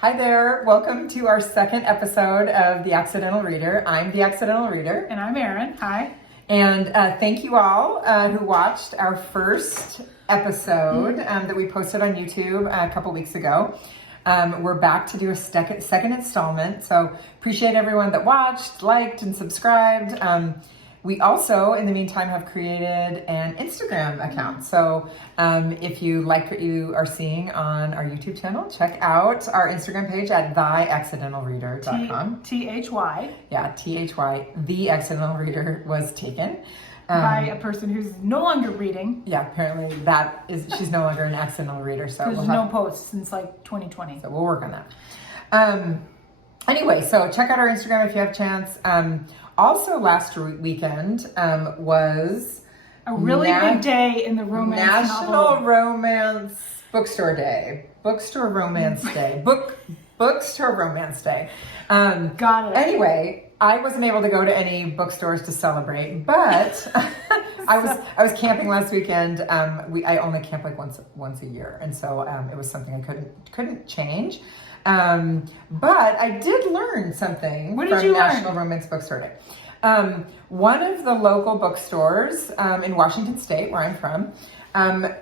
Hi there, welcome to our second episode of The Accidental Reader. I'm The Accidental Reader. And I'm Erin. Hi. And thank you all who watched our first episode that we posted on YouTube a couple weeks ago. We're back to do a second installment, so appreciate everyone that watched, liked, and subscribed. We also, in the meantime, have created an Instagram account. So if you like what you are seeing on our YouTube channel, check out our Instagram page at theaccidentalreader.com. T-H-Y. Yeah, T-H-Y. The Accidental Reader was taken. By a person who's no longer reading. Yeah, apparently she's no longer an accidental reader. So there's no posts since like 2020. So we'll work on that. Anyway, so check out our Instagram if you have a chance. Also, last weekend was a really big day in the romance National Romance Bookstore Day. Bookstore Romance Day. Bookstore Romance Day. Got it. Anyway, I wasn't able to go to any bookstores to celebrate, but I was camping last weekend. I only camp like once a year, and so it was something I couldn't change. But I did learn something from National Romance Bookstore Day. One of the local bookstores in Washington State, where I'm from,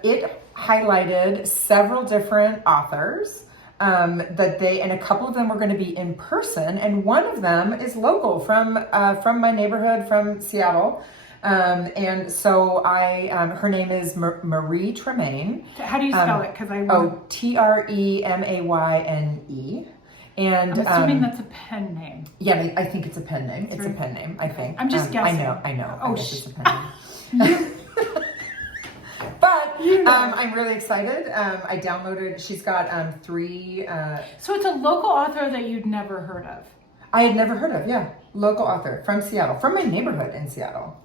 it highlighted several different authors and a couple of them were going to be in person, and one of them is local from my neighborhood, from Seattle. And so her name is Marie Tremayne. How do you spell it? Tremayne. And I'm assuming that's a pen name. Yeah, I think it's a pen name. It's a pen name, I think. I'm just guessing. I know. Oh, it's a pen name. But I'm really excited. I downloaded, she's got 3... So it's a local author that you'd never heard of? I had never heard of, yeah. Local author from Seattle, from my neighborhood in Seattle.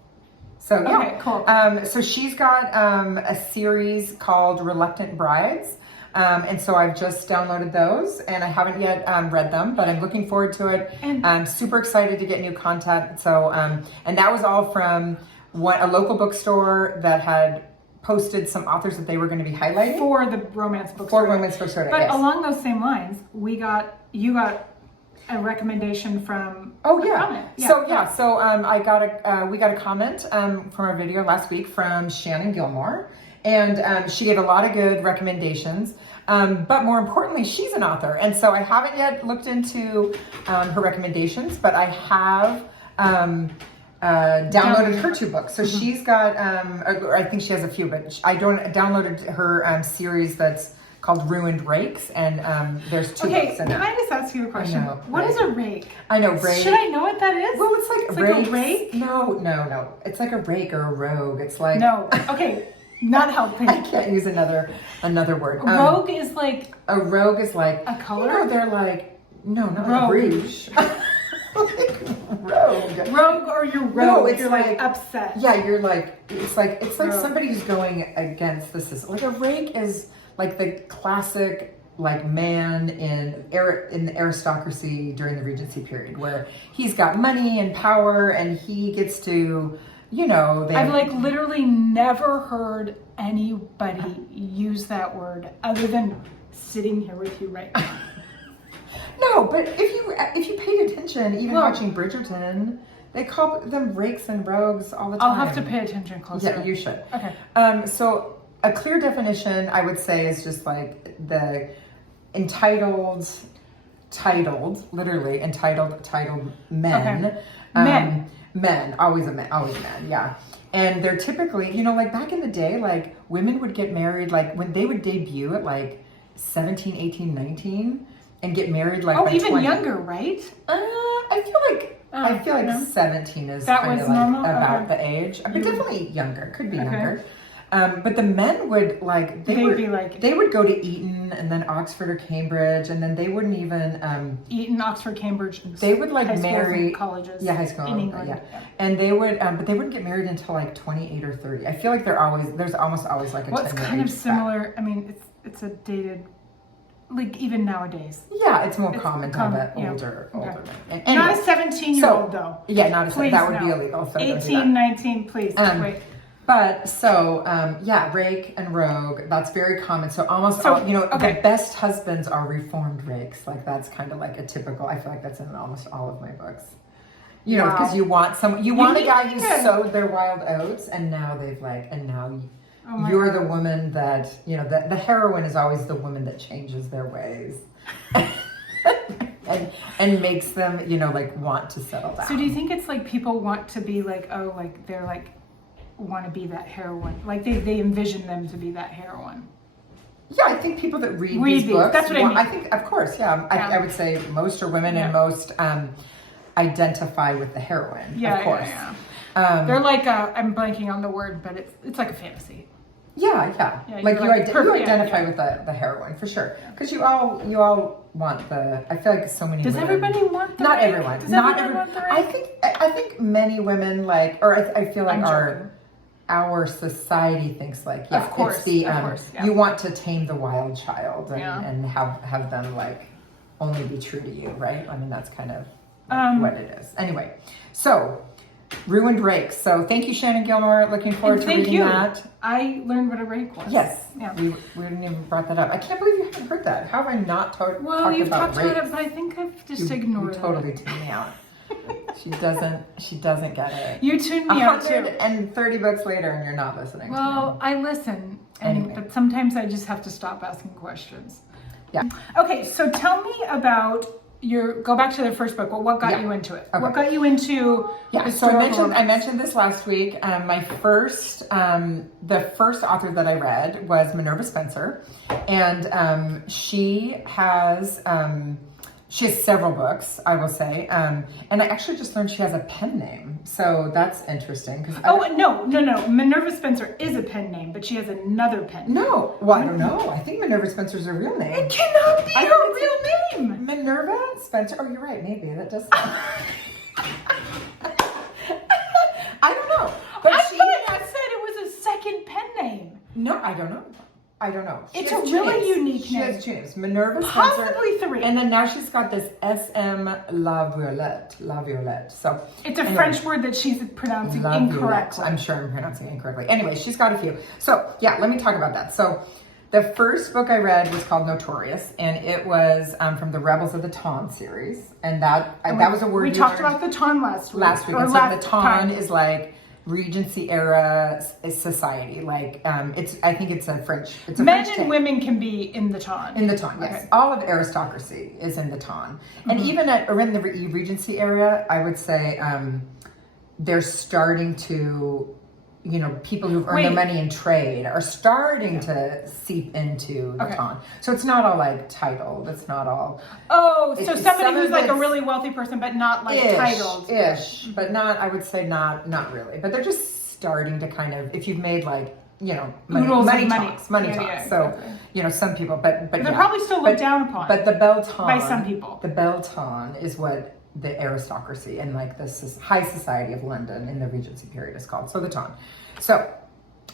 So yeah. Okay, cool. So she's got a series called Reluctant Brides. And so I've just downloaded those, and I haven't yet read them, but I'm looking forward to it. And I'm super excited to get new content. So, and that was all from a local bookstore that had posted some authors that they were going to be highlighting for the romance bookstore. But yes. Along those same lines, you got a recommendation from a comment. Yeah. So we got a comment from our video last week from Shannon Gilmore, and she gave a lot of good recommendations. But more importantly, she's an author, and so I haven't yet looked into her recommendations, but I have downloaded her 2 books. So she's got, I think she has a few, but I downloaded her series that's called Ruined Rakes, and there's 2 books in there. Can I just ask you a question? What is a rake? I know, rake. Should I know what that is? Well, it's like a rake? No. It's like a rake or a rogue. It's like... No, okay. Not helping. I can't use another word. Rogue is like... A rogue is like... A color? You know, they're like... No, not rogue. Rouge. Rogue. Rogue, or you're rogue. No, it's you're like upset. Yeah, you're like... It's like somebody who's going against the system. Like a rake is like the classic like man in the aristocracy during the Regency period, where he's got money and power and he gets to... I've like literally never heard anybody use that word other than sitting here with you right now. No, but if you paid attention, even watching Bridgerton, they call them rakes and rogues all the time. I'll have to pay attention closer. Yeah, you should. Okay. So a clear definition, I would say, is just like the titled men. Okay. Men, always men, yeah. And they're typically, like back in the day, like women would get married, like when they would debut at like 17, 18, 19 and get married like by even 20. Younger, right? I feel like 17 is that kind was of like normal? about the age, but definitely younger, could be younger. But the men would like they would go to Eton and then Oxford or Cambridge, and then they wouldn't even Eton, Oxford, Cambridge. They would like marry colleges. Yeah, high school in England. Yeah. And they would, but they wouldn't get married until like 28 or 30. I feel like there's almost always like a 10-year Well, it's kind of similar. I mean, it's a dated. Like even nowadays. Yeah, it's more common to have an older men. Anyway, not a 17-year-old though. Yeah, not a 17. That would be no. illegal. So 18, 19, please. Wait. But so, rake and rogue, that's very common. So almost So, all, okay. the best husbands are reformed rakes. Like that's kind of like a typical, I feel like that's in almost all of my books. Because Wow. you want a guy who need- sowed their wild oats and now Oh my you're God. the woman that, the heroine is always the woman that changes their ways. and makes them, want to settle down. So do you think it's like people want to be like, they're like, want to be that heroine? Like they envision them to be that heroine. Yeah, I think people that read Read these books, that's what I mean. I think, of course, yeah. I would say most are women and most identify with the heroine, of course. Yeah. They're like, I'm blanking on the word, but it's like a fantasy. Yeah. Like you identify with the heroine for sure, because you all want the. I feel like so many. Does women, everybody want the Not rake? everyone. Does Not everyone everyone. want the rake? I think many women I feel like I'm joking. our society thinks like Of course, it's the of course, yeah. you want to tame the wild child and, Yeah. and have them like only be true to you, right? I mean that's kind of what it is. Anyway, so ruined rakes. So thank you, Shannon Gilmore. Looking forward to reading that. I learned what a rake was. Yes. Yeah. We didn't even brought that up. I can't believe you haven't heard that. How have I not talked You've about talked rakes? about it, but I think I've just ignored You it. totally tuned me out. She doesn't get it. You tuned me out too. 130 books later and you're not listening to Well, me. I listen, Anyway. but sometimes I just have to stop asking questions. Yeah. Okay, so tell me about go back to the first book. Well, what got you into it? Okay. What got you into So I historical mentioned this last week. The first author that I read was Minerva Spencer, and she has several books, I will say, and I actually just learned she has a pen name, so that's interesting. No. Minerva Spencer is a pen name, but she has another pen name. No, well, I don't know. I think Minerva Spencer's a real name. It cannot be her real name. Minerva Spencer. Oh, you're right. Maybe that does. Sound... I don't know. But I she thought you said it was a second pen name. No, I don't know. She It's has a two really names. unique She name. has two names. Minerva Spencer. Possibly three. And then now she's got this SM La Violette. So It's a French word that she's pronouncing incorrectly. I'm sure I'm pronouncing it incorrectly. Anyway, she's got a few. So yeah, let me talk about that. So the first book I read was called Notorious, and it was from the Rebels of the Ton series, and that was a word we talked about the Ton last week. And so the Ton is like Regency era society, like I think it's a French. It's a Men French and women can be in the Ton. In the Ton, yes. Okay. All of aristocracy is in the Ton, and even in the Regency era, I would say they're starting to. People who've earned their money in trade are starting to seep into the Ton. So it's not all like titled. It's not all. Oh, so somebody who's like a it's really wealthy person, but not like titled. But not. I would say not really. But they're just starting to kind of. If you've made like money talks. So exactly. some people, but they're probably still looked down upon. But the Belle Ton by some people. The Belle Ton is what the aristocracy and like this high society of London in the Regency period is called. So the Ton. So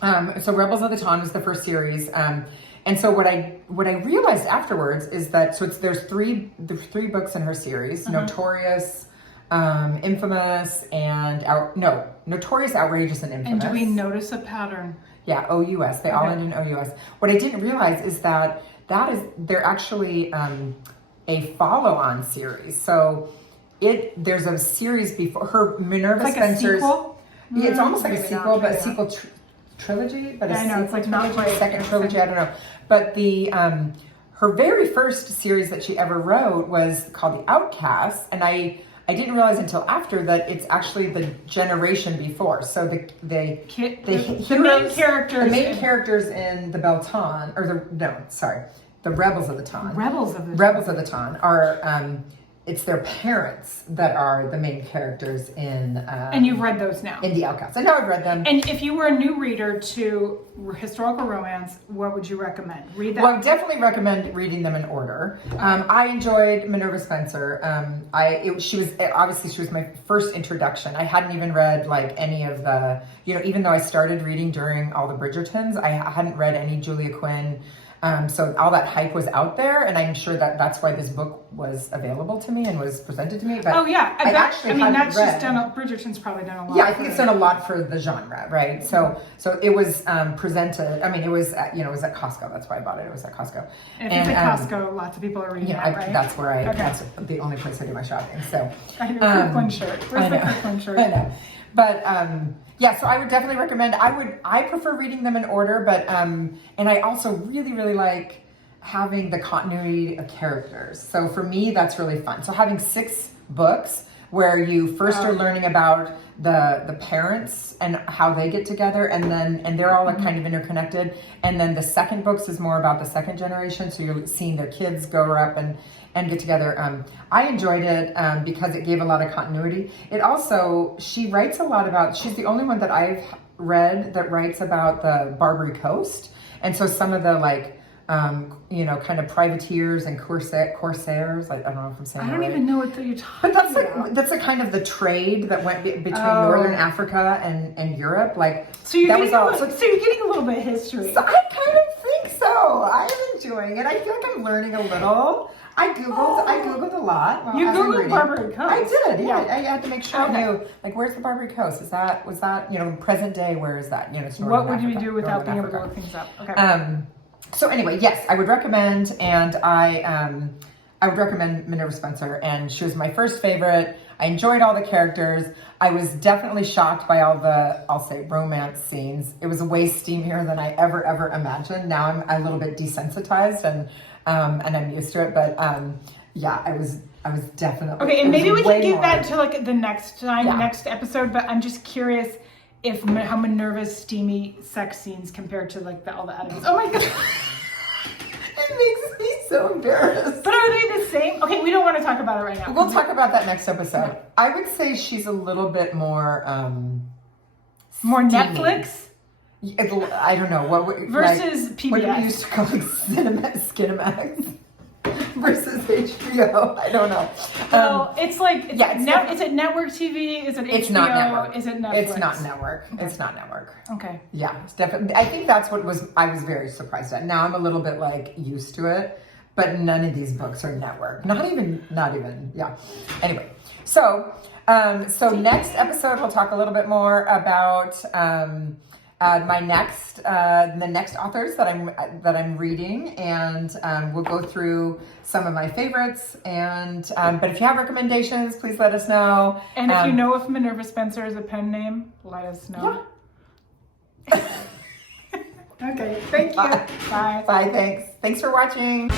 Rebels of the Ton was the first series. And so what I realized afterwards is that there's three books in her series: Notorious, Infamous, and Notorious, Outrageous, and Infamous. And do we notice a pattern? Yeah, OUS. They all end in OUS. What I didn't realize is they're actually a follow-on series. So there's a series before her, Minerva Spencer's. A sequel? Yeah, it's almost like a sequel, but a yeah. sequel trilogy. But I know it's like not quite second trilogy. I don't know. But the her very first series that she ever wrote was called The Outcasts, and I didn't realize until after that it's actually the generation before. So the main characters in the Belle Ton, the Rebels of the Ton. Rebels of the Ton are it's their parents that are the main characters in. And you've read those now. In The Outcasts. I know I've read them. And if you were a new reader to historical romance, what would you recommend? Read that. Well, I definitely recommend reading them in order. I enjoyed Minerva Spencer. She was my first introduction. I hadn't even read like any of the, even though I started reading during all the Bridgertons, I hadn't read any Julia Quinn. So all that hype was out there, and I'm sure that that's why this book was available to me and was presented to me. But oh yeah, I hadn't that's read. just done. Bridgerton's probably done a lot. Yeah, I think it's done a lot for the genre, right? So it was presented. I mean, it was at Costco. That's why I bought it. It was at Costco. If it's at Costco, lots of people are reading it, right? That's where that's the only place I do my shopping. So I have a Kirkland shirt. Where's the Kirkland shirt? I know, but so I would definitely recommend. I prefer reading them in order, but and I also really really like having the continuity of characters. So for me, that's really fun. So having 6 books where you first are learning about the parents and how they get together, and they're all like kind of interconnected. And then the second books is more about the second generation. So you're seeing their kids grow up and get together. I enjoyed it because it gave a lot of continuity. It also, she writes a lot about, she's the only one that I've read that writes about the Barbary Coast. And so some of the like, kind of privateers and corsairs. I don't know if I'm saying. I don't even know what you're talking about. But that's like kind of the trade that went between Northern Africa and Europe. Like so you're getting a little bit of history. So I kind of think so. I'm enjoying it. I feel like I'm learning a little. I googled a lot. You googled Barbary Coast. I did. Yeah, I had to make sure I knew. Like, where's the Barbary Coast? Was that present day? Where is that? It's Northern What would Africa, you do without being Africa. able to look things up? Okay. So anyway, yes, I would recommend, and I would recommend Minerva Spencer, and she was my first favorite. I enjoyed all the characters. I was definitely shocked by all the, I'll say, romance scenes. It was way steamier than I ever imagined. Now I'm a little bit desensitized, and I'm used to it. But I was definitely okay. And maybe we can give that to like the next time, next episode. But I'm just curious how Minerva's steamy sex scenes compared to like all the others. Oh my god. It makes me so embarrassed. But are they the same? Okay, we don't want to talk about it right now. We'll talk about that next episode. No. I would say she's a little bit more more steamy. Netflix? I don't know. Versus PBS. What do we used to call like Skinemax? Versus HBO. I don't know. Well, it's like is it network TV? Is it HBO? It's not network. Is it Netflix? It's not network. Okay. It's not network. Okay. Yeah, it's definitely. I think that's what I was very surprised at. Now I'm a little bit like used to it, but none of these books are network. Not even. Yeah. Anyway, so next episode we'll talk a little bit more about the next authors that I'm reading, and we'll go through some of my favorites. And but if you have recommendations, please let us know. And if you know if Minerva Spencer is a pen name, let us know. Yeah. Okay. Thank you. Bye. Bye. Thanks for watching.